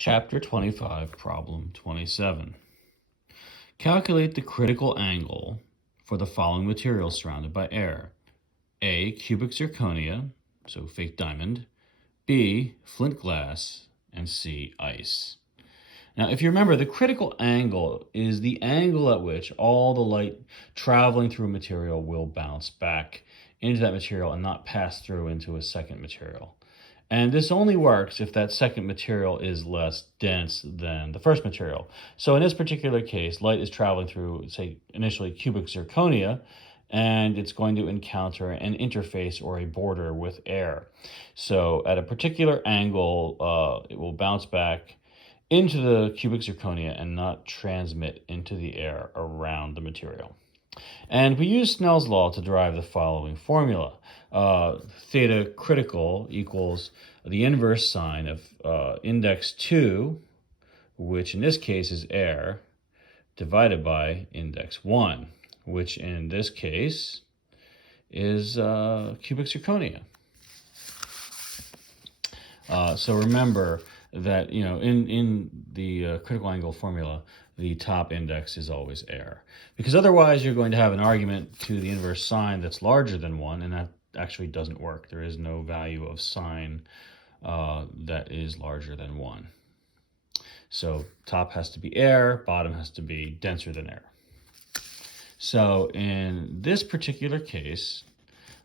Chapter 25, Problem 27. Calculate the critical angle for the following materials surrounded by air. A. Cubic zirconia, so fake diamond. B. Flint glass. And C. Ice. Now, if you remember, the critical angle is the angle at which all the light traveling through a material will bounce back into that material and not pass through into a second material. And this only works if that second material is less dense than the first material. So in this particular case, light is traveling through, say, initially cubic zirconia, and it's going to encounter an interface or a border with air. So at a particular angle, it will bounce back into the cubic zirconia and not transmit into the air around the material. And we use Snell's law to derive the following formula. Theta critical equals the inverse sine of index 2, which in this case is air, divided by index 1, which in this case is cubic zirconia. So remember that, in the critical angle formula, the top index is always air. Because otherwise you're going to have an argument to the inverse sine that's larger than 1, and that actually doesn't work. There is no value of sine that is larger than 1. So top has to be air, bottom has to be denser than air. So in this particular case,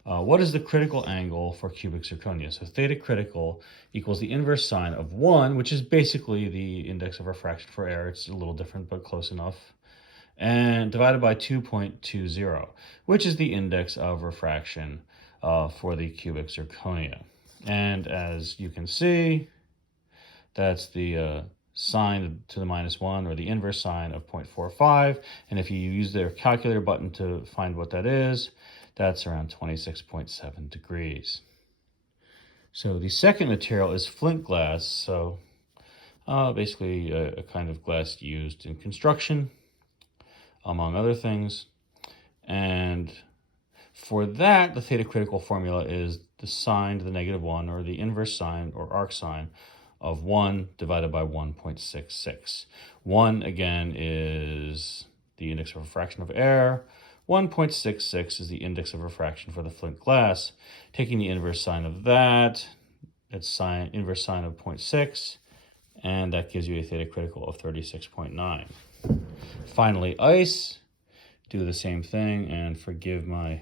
what is the critical angle for cubic zirconia? So theta critical equals the inverse sine of 1, which is basically the index of refraction for air. It's a little different, but close enough. And divided by 2.20, which is the index of refraction for the cubic zirconia. And as you can see, that's the sine to the minus 1, or the inverse sine of 0.45. And if you use the calculator button to find what that is, that's around 26.7 degrees. So the second material is flint glass. So basically a kind of glass used in construction, among other things. And for that, the theta critical formula is the sine to the negative 1, or the inverse sine or arc sine of 1 divided by 1.66. 1, again, is the index of refraction of air. 1.66 is the index of refraction for the flint glass. Taking the inverse sine of that, that's inverse sine of 0.6, and that gives you a theta critical of 36.9. Finally, ice, do the same thing, and forgive my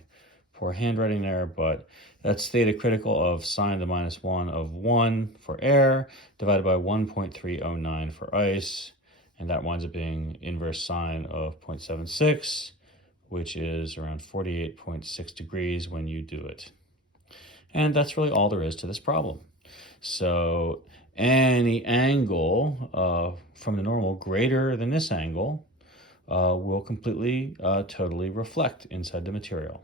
poor handwriting there, but that's theta critical of sine to the minus 1 of 1 for air, divided by 1.309 for ice, and that winds up being inverse sine of 0.76, which is around 48.6 degrees when you do it. And that's really all there is to this problem. So any angle from the normal greater than this angle will completely, totally reflect inside the material.